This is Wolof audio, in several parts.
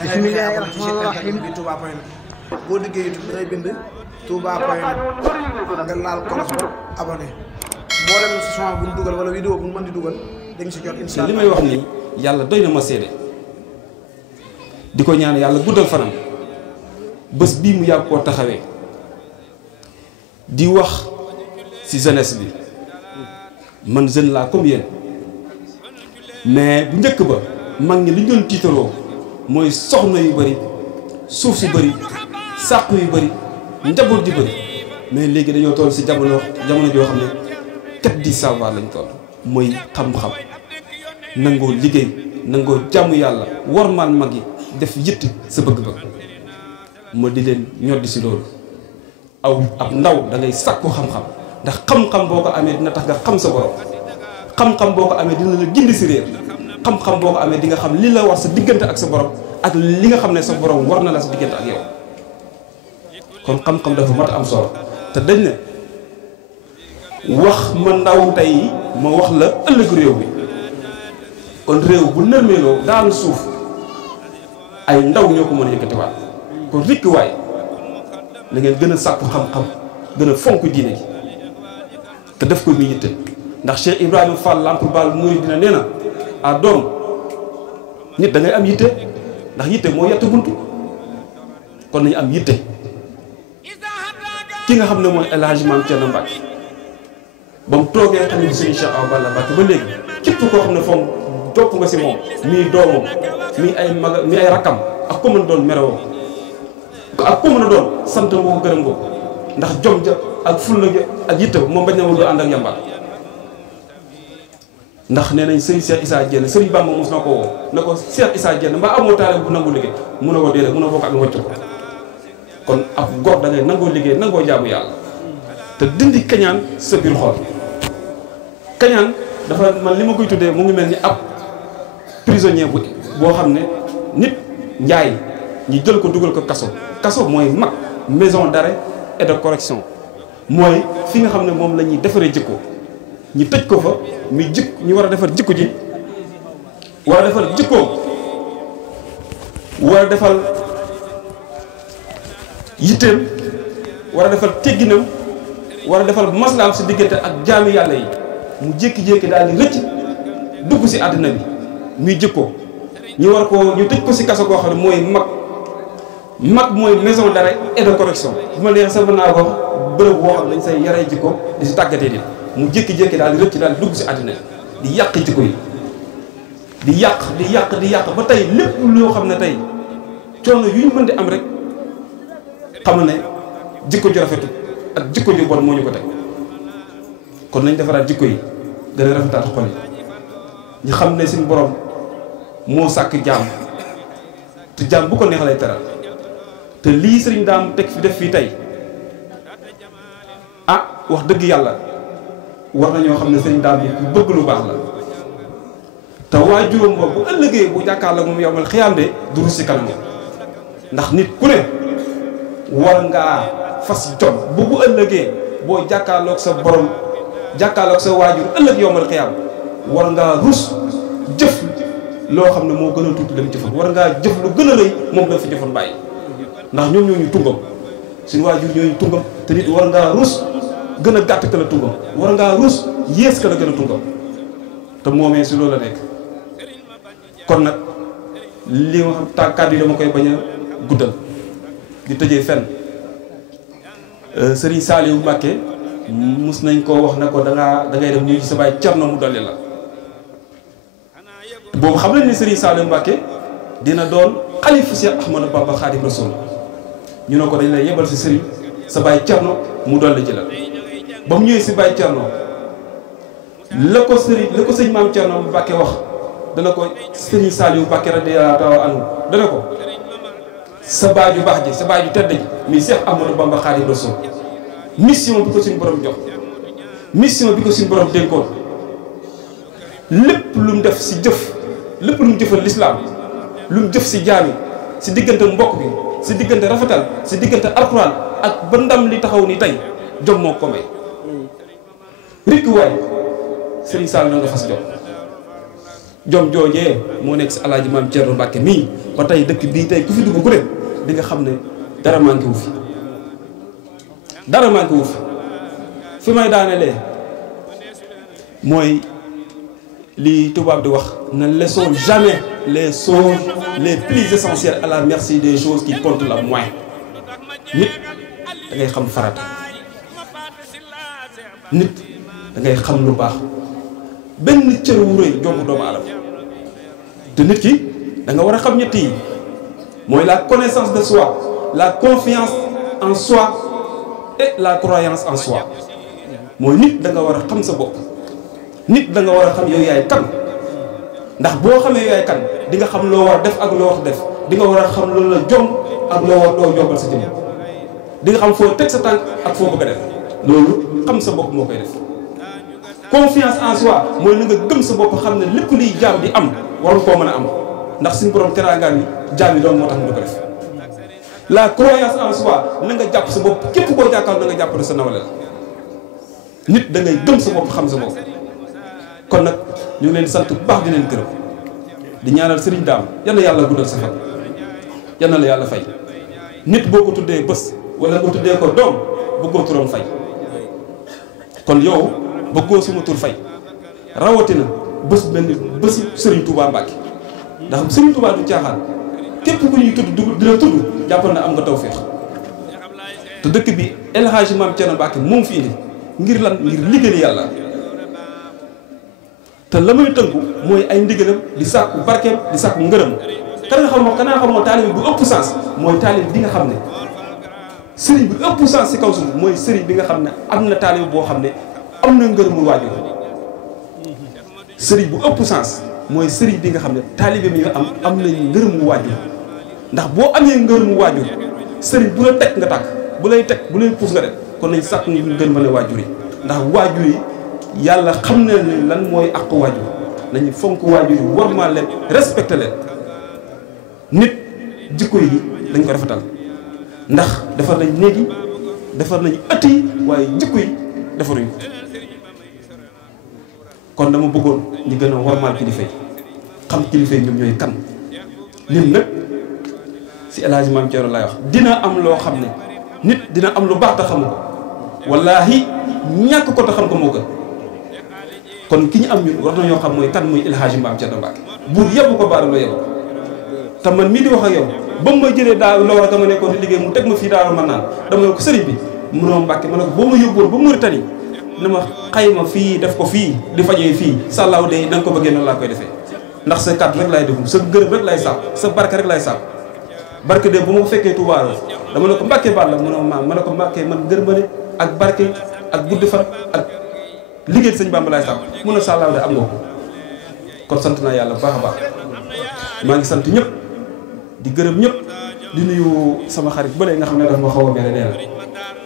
bismillaahi rahmaani rahiim bi Touba Point boo liggéey YouTube da ngay bind Touba Point nga laal kolos ba abonné boo dem si son bu ñu dugal wala vidéo bu ñu mën di dugal da nga si jot incha allah. li may wax nii yàlla doy na ma seede di ko ñaan yàlla guddal fanam bés bii mu yàgg koo taxawee di wax ci jeunesse bi man jeune laa comme yéen mais bu njëkk ba mag ñi li ñu doon tiitaroo mooy soxna yu bëri suuf si bëri sàq yu bëri njaboot ji bëri mais léegi dañoo toll ci jamono joo xam ne quête du savoir lañ toll mooy xam-xam nangoo liggéey nangoo jàmm yàlla wormaal mag yi def yitt sa bëgg-bëgg ma di leen ñoddi ci loolu ab ndaw da ngay sàkku xam-xam ndax xam-xam boo ko amee dina tax nga xam sa borom xam-xam boo ko amee dina la gindi ci réer xam-xam boo ko amee di nga xam li la war sa diggante ak sa borom ak li nga xam ne sa borom war na la sa diggante ak yow kon xam-xam dafa mat a am solo te dañ ne wax ma ndaw tey ma wax la ëllëg réew bi kon réew bu nërmeeloo daanu suuf ay ndaw ñoo ko mën a yëkkatiwaat kon rikki waay na ngeen gën a sàkku xam-xam gën a fonk diine gi te def ko muy yitte ndax Cheikh Ibrahima Fall Lamp Baal Mouride dina nee na ah doom nit da ngay am yitte ndax yitte moo yett buntu kon nañu am yitte ki nga xam ne mooy El Hadj Mame Thierno Mbacke ba mu toogee xam ne Serigne Cheikh Awa Balla Mbacke ba léegi képp koo xam ne foog topp nga si moom mii doomam mii ay mag mii ay rakkam ak ko mën doon merewoo ak ko mën a doon sant nga ko gërëm nga ko ndax jom ja ak fulla ja ak yitte moom bañ na ma doon ànd ak yàmbaar ndax nee nañ Serigne Cheikh Issa Diène Serigne Bamba mos na ko woo ne ko Cheikh Issa Diène mbaa amoo taale bu nangu liggéey mun a ko déedéet mun a bokk ak wàcc ko kon ab góor da ngay nangoo liggéey nangoo jaamu yàlla te dindi kañaan sa biir xol kañaan dafa man li ma koy tuddee mu ngi mel ni ab prisonnier boo xam ne nit njaay ñi jël ko dugal ko kaso mooy mag maison d'arrêt et de correction mooy fi nga xam ne moom la ñuy defaree jikko ñu tëj ko fa ñu war a defar jikko ji war a defar jikkoom war a defal yitteem war a defal tegginam war a defal maslaam si diggante ak jaami yàlla yi mu jékki-jékki daal di rëcc dugg si àddina bi muy jikko ñu tëj ko si kaso koo xam ne mooy mag mooy maison d'arrêt et de correction bu ma neexee sax mën naa ko bërëb boo xam ne dañ say yaree jikko di si tàggatee nit mu jékki-jékki daal di rëcc daal di dugg si àddina bi di yàq jikko yi di yàq ba tey lépp loo xam ne tey coono yu ñu mën di am rek xam ne jikko ju rafetu ak jikko ju bon moo ñu ko teg kon nañ defaraat jikko yi gën a rafetaat xol yi ñu xam ne suñu borom moo sàkk jaam te jaam bu ko neex lay teral te lii sëriñ daam teg fi def fii tey ah wax dëgg yàlla war nañoo xam ne sëriñ daam bi bu bëgg lu baax la te waajuram boobu bu ëllëgee bu jàkkaarloo moom yow mal xiyaam de du rus si kanam ndax nit ku ne war ngaa fas jom bu ëllëgee boo jàkkaarloog sa borom jàkkaarloog sa waajur ëllëg yomal xiyaam war ngaa rus jëf loo xam ne moo gën a tuuti dem jëfoon war ngaa jëf lu gën a rëy moom la fi jëfoon bàyyi ndax ñoom ñoo ñu tungam suñu waajur ñoo ñu tungam te nit war ngaa rus gën a gàtt ka la tungam war ngaa rus yées ka la gën a tungam te moomee si loolu la nekk kon nag li ma xam kàddu yi dama koy bañ a guddal di tëjee fenn Serigne Saliou Mbacké mus nañ koo wax ne ko da ngay dem ñuy sa baay Cerno mu dolli la boobu xam nañ ne Serigne Saliou Mbacké dina doon xalifu Cheikh Ahmadou Bamba Khadim Rasoul ñu ne ko dañ lay yebal si Serigne sa baay Cerno mu dolli ci la ba mu ñëwee si baay Cerno la ko sëñ maam Cerno Mbacké wax dana ko Serigne Saliou Mbacké radiyallahu anhu dana ko sa baay ju baax ji sa baay ju tedd ji mi Cheikh Ahmadou Bamba Khadim Rasoul mission bi ko suñu borom jox mission bi ko suñu borom dénkoon lépp lu mu def si jëf lépp lu mu jëfal lislaam lu mu jëf si jaami si diggante mbokk bi si diggante rafetal si diggante alxuraan ak ba ndam li taxaw ni tey jom moo ko may rikk waay Serigne Sall na nga fas jom joojee moo nekk si alaaji maam Thierno Mbacké mii ba tey dëkk bii tey ku fi dugg ku ne di nga xam ne dara manqué wu fi dara manqué wu fi may daanelee mooy li tubaab di wax ne laissons jamais les choses les plus essentielles à la merci des choses qui comptent le moins. nit da ngay xam farata nit da ngay xam lu baax benn cër wu rëy jomb doomu aadama te nit ki da nga war a xam ñett yi mooy la connaissance de soi, la confiance en soi et la croyance en soi. mooy nit da nga war a xam sa bopp nit da nga war a xam yow yaay kan ndax boo xamee yow yaay kan di nga xam loo war a def ak loo war def di nga war a xam loolu la jom ak loo war doo jombal sa jëm di nga xam foo teg sa tànk ak foo bëgg a def loolu xam sa bopp moo koy def. confiance en soi mooy na nga gëm sa bopp xam ne lépp liy jaam di am waru koo mën a am ndax suñu borom teraangaan yi jaam yi doon moo tax ñu ko def. la croyance en soi na nga jàpp sa bopp képp koo jàkkaar na nga jàpp ne sa nawle la nit da ngay gëm sa bopp xam sa bopp. kon nag ñu ngi leen sant bu baax di leen gërëm di ñaanal Serigne Dame yal na yàlla guddal sa fan yal na la yàlla fay nit boo ko tuddee bés wala nga tuddee ko doom bëggoo turam fay kon yow bëggoo sama tur fay rawatina bés benn bésu Serigne Touba Mbacke ndax Serigne Touba du caaxaan képp ku ñuy tudd di la tudd jàppal na am nga tawfeex te dëkk bi El Hadji Mame Thierno Mbacke moom fi indi ngir lan ngir liggéeyal yàlla. te la muy tënku mooy ay ndigalam di sàkku barkeem di sàkku ngërëm kanaa xamoo taalib bu ëpp sens mooy taalib bi nga xam ne sëriñ bi ëpp sens si kaw suuf mooy sëriñ bi nga xam ne am na taalib boo xam ne am na ngërëmul waajur sëriñ bu ëpp sens mooy sëriñ bi nga xam ne taalib bi nga am nañ ngërëmu waajur ndax boo amee ngërëmu waajur sëriñ bu la teg nga tàkk bu lay teg bu lay puus nga dem kon nañ sàkku ngërëm ne waajur yi ndax waajur yi yàlla xam na ne lan mooy àq waajur nañu fonk waajur yi warmal leen respecté leen nit jikko yi dañ ko rafetal ndax defar nañ néegi defar nañ ëtt yi waaye jikko yi defaruñ ko kon dama bëggoon ñu gën a warmal kilifa yi xam kilifa yi ñoom ñooy kan nit nag si El Hadji Mame Thierno laay wax dina am loo xam ne nit dina am lu baax te xamu ko wallaahi ñàkk ko te xam ko moo gën kon ki ñu am ñun war nañoo xam mooy kan muy El Hadji Mame Thierno Mbacke buur yebbu ko baara la yebbu te man mii di wax ak yow ba mu ma jëlee daaw la war a dama nekkoon di liggéey mu teg ma fii daaw ma naan dama ne ko sëriñ bi munoo Mbacke ma ne ko boo ma yóbbuwoon ba Mauritanie na ma xayma fii def ko fii di fajee fii sàllaaw de na nga ko bëggee noonu laa koy defee ndax sa kàddu rek laay déglu sa gërëm rek laay sàpp sa barke rek laay sàpp barke de bu ma ko fekkee Touba dama ne ko Mbacke baal la munoo maam ma ne ko Mbacke man gërëmane ak barke ak guddi fan ak liggéey sëñ Bamba laay sàpp mun a sàllaaw de am nga ko kon sant naa yàlla bu baax a baax maa ngi sant ñëpp di gërëm ñëpp di nuyu sama xarit bële nga xam ne daf ma xaw a mere nee na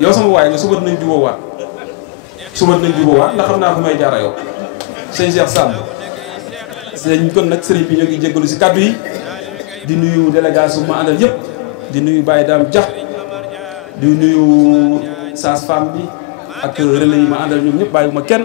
yow sama waaye nga suba dinañ jubóowaat ndax xam naa ko may jaara yow sëñ Cheikh Samb sëñ kon nag sëriñ bi ñoo ngi jéggalu si kàddu yi di nuyu délégation ma àndal yëpp di nuyu Baye Dame Dia di nuyu sage-femme bi ak relais yi ma àndal ñoom ñëpp bàyyiwuma kenn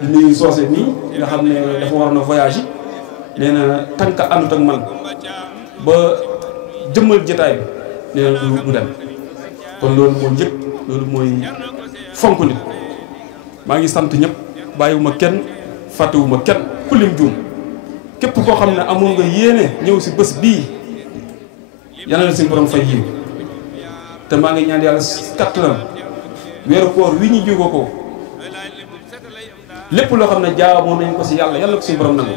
di nuyu soose nii nga xam ne dafa waroon a voyage yi nee na tànk àndut ak man ba jëmmal jotaay bi nee na du dem kon loolu mooy njëkk loolu mooy fonk nit maa ngi sant ñëpp bàyyiwuma kenn fàttewuma kenn ku lim juum képp koo xam ne amoon nga yéene ñëw si bés bii yàlla na si borom fay yiw te maa ngi ñaan yàlla kattanam weeru koor wi ñu jóge ko lépp loo xam ne jaamoo nañ ko si yàlla yàlla ko suñu borom nangu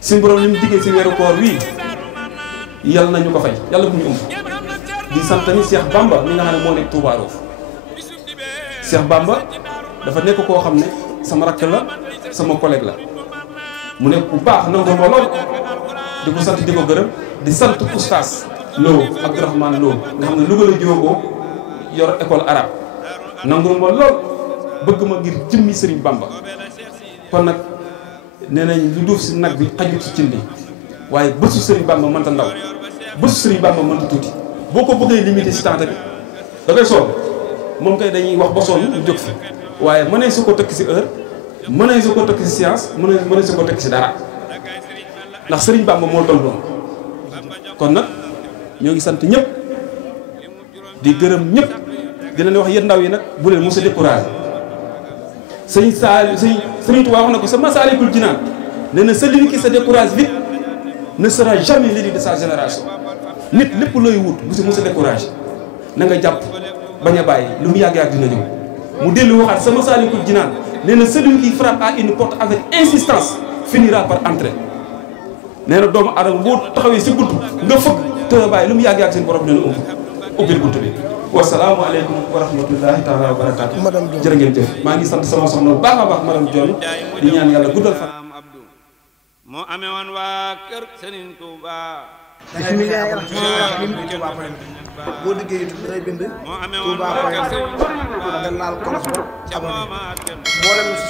suñu borom li mu diggee si weeru koor wii yàlla nañu ko fay yàlla bu ñu di sant tamit Cheikh Bamba mi nga xam ne moo nekk Touba Roof Cheikh Bamba dafa nekk koo xam ne sama rakk la sama collègue la mu nekk bu baax nangu ma lool di ko sant di ko gërëm di sant oustaz Lo Abdourahmane Lo nga xam ne Louga la jógoo yor école arabe nangu ma lool bëgg ma ngir jëmmi Serigne Bamba kon nag nee nañ lu duuf si nag bi xajut ci cin li waaye bésu Serigne Bamba mënta ndaw bésu Serigne Bamba mënta tuuti boo ko bëggee limité si temps bi da koy soob moom kay dañuy wax ba sonn ñu jóg fi waaye mënee su ko tëkk si heure mënee su ko tëkk si science mënee su ko tëkk si dara ndax Serigne Bamba moo toll noonu kon nag ñoo ngi sant ñëpp di gërëm ñëpp di leen wax yéen ndaw yi nag bu leen mos a découragé Sëriñ Tuubaa wax na ko sa Masaalikul Jinaan nee na celui qui se décourage vite ne sera jamais l'élite de sa génération. nit lépp looy wut bu si mos a découragé na nga jàpp bañ a bàyyi lu mu yàgg-yàgg dina ñëw mu dellu waxaat sa Masaalikul Jinaan nee na celui qui frappe à une porte avec insistance finira par entrer. nee na doomu aadama boo taxawee si bunt nga fëgg te bàyyi lu mu yàgg-yàgg seen borom dina ubbil bunt bi. wasalaamaaleykum wa rahmatullahi taala wa barakaatu. jërë ngeen jëf maa ngi sant sama soxna bu baax a baax madame Dione di ñaan yàlla guddal fan. moo amee woon waa kër Serigne Touba. bismillaahi rahmaani rahiim boo diggee YouTube da ngay bind Touba point nga laal kolos ba abonné mboolem si